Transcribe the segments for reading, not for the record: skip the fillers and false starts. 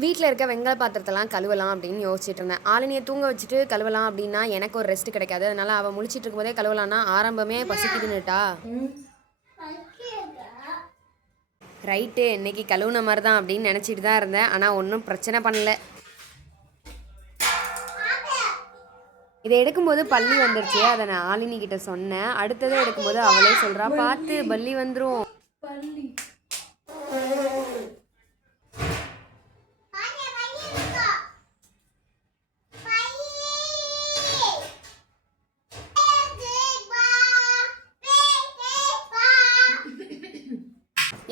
வீட்டில் இருக்க வெங்காய பாத்திரத்தெல்லாம் கழுவலாம் அப்படின்னு யோசிச்சுட்டு இருந்தேன். ஆளினியை தூங்க வச்சுட்டு கழுவலாம் அப்படின்னா எனக்கு ஒரு ரெஸ்ட் கிடைக்காது. அதனால அவள் முழிச்சிட்டு இருக்கும்போதே கழுவலான்னா ஆரம்பமே பசிக்குதுன்னுட்டா. ரைட்டு, இன்னைக்கு கழுவுன மாதிரி தான் அப்படின்னு நினச்சிட்டு தான் இருந்தேன். ஆனால் ஒன்றும் பிரச்சனை பண்ணல. இதை எடுக்கும்போது பள்ளி வந்துருச்சு. அதை நான் ஆளினி கிட்ட சொன்னேன். அடுத்ததை எடுக்கும்போது அவளே சொல்கிறா, பார்த்து பள்ளி வந்துடும்.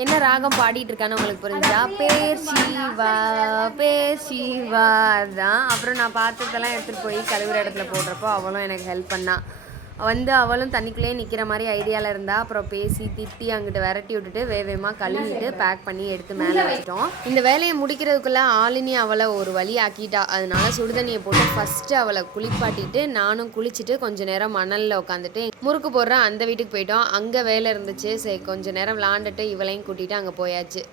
என்ன ராகம் பாடிட்டு இருக்கான்னு உங்களுக்கு புரிஞ்சா? பேர் சிவா பேர் சிவா தான். அப்புறம் நான் பாத்திரத்தெல்லாம் எடுத்துகிட்டு போய் கழுவுற இடத்துல போடுறப்போ அவளும் எனக்கு ஹெல்ப் பண்ணா. அவளும் தண்ணிக்குள்ளேயே நிற்கிற மாதிரி ஐடியாவில் இருந்தா. அப்புறம் பேசி திட்டி அங்கிட்டு விரட்டி விட்டுட்டு வேகமாக கழுவிட்டு பேக் பண்ணி எடுத்து மேலே வச்சிட்டோம். இந்த வேலையை முடிக்கிறதுக்குள்ளே ஆளினி அவளை ஒரு வழி ஆக்கிட்டா. அதனால சுடுதண்ணியை போட்டு ஃபஸ்ட்டு அவளை குளிப்பாட்டிட்டு நானும் குளிச்சுட்டு கொஞ்சம் நேரம் மணலில் உட்காந்துட்டு முறுக்கு போடுற அந்த வீட்டுக்கு போயிட்டோம். அங்கே வேலை இருந்துச்சு. சரி கொஞ்சம் நேரம் விளாண்டுட்டு இவளையும் கூட்டிகிட்டு அங்கே போயாச்சு.